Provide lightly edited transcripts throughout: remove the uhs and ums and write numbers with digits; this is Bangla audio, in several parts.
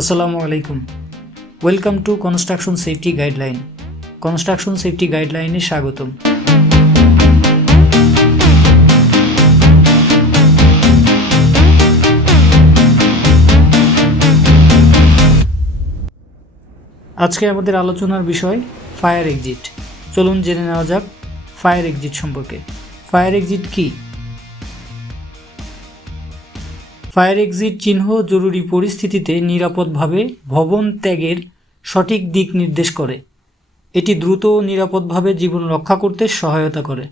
আসসালামু আলাইকুম। Welcome to construction safety guideline. Construction safety গাইডলাইনে স্বাগতম। আজকে আমাদের আলোচনার বিষয় ফায়ার এক্সিট। চলুন জেনে নেওয়া যাক ফায়ার এক্সিট সম্পর্কে। ফায়ার এক্সিট কি? ফায়ার এক্সিট চিহ্ন জরুরি পরিস্থিতিতে নিরাপদভাবে ভবন ত্যাগের সঠিক দিক নির্দেশ করে। এটি দ্রুত ও নিরাপদভাবে জীবন রক্ষা করতে সহায়তা করে,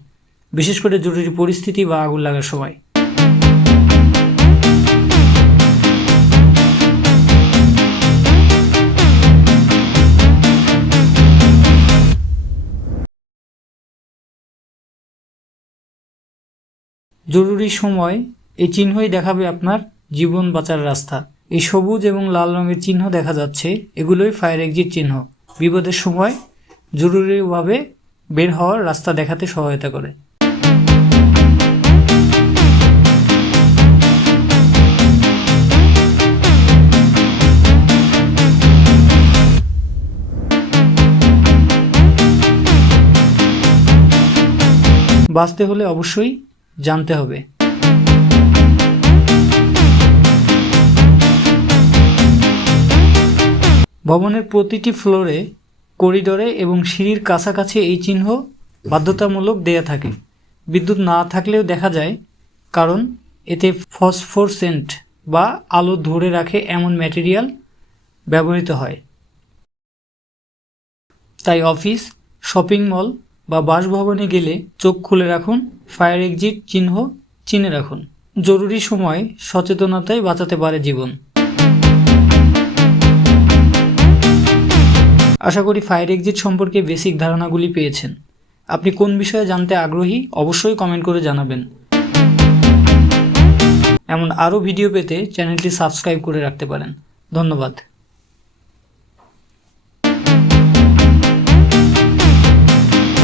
বিশেষ করে জরুরি পরিস্থিতি বা আগুন লাগার সময়। জরুরি সময় এই চিহ্নই দেখাবে আপনার জীবন বাঁচার রাস্তা। এই সবুজ এবং লাল রঙের চিহ্ন দেখা যাচ্ছে, এগুলোই ফায়ার এক্সিট চিহ্ন। বিপদের সময় জরুরিভাবে বের হওয়ার রাস্তা দেখাতে সহায়তা করে। বাঁচতে হলে অবশ্যই জানতে হবে। ভবনের প্রতিটি ফ্লোরে, করিডোরে এবং সিঁড়ির কাছাকাছি এই চিহ্ন বাধ্যতামূলক দেয়া থাকে। বিদ্যুৎ না থাকলেও দেখা যায়, কারণ এতে ফসফোরসেন্ট বা আলো ধরে রাখে এমন ম্যাটেরিয়াল ব্যবহৃত হয়। তাই অফিস, শপিং মল বা বাসভবনে গেলে চোখ খুলে রাখুন, ফায়ার এক্সিট চিহ্ন চিনে রাখুন। জরুরি সময় সচেতনতাই বাঁচাতে পারে জীবন। আশা করি ফায়ার এক্সিট সম্পর্কে বেসিক ধারণাগুলি পেয়েছেন। আপনি কোন বিষয়ে জানতে আগ্রহী অবশ্যই কমেন্ট করে জানাবেন। এমন আরও ভিডিও পেতে চ্যানেলটি সাবস্ক্রাইব করে রাখতে পারেন। ধন্যবাদ।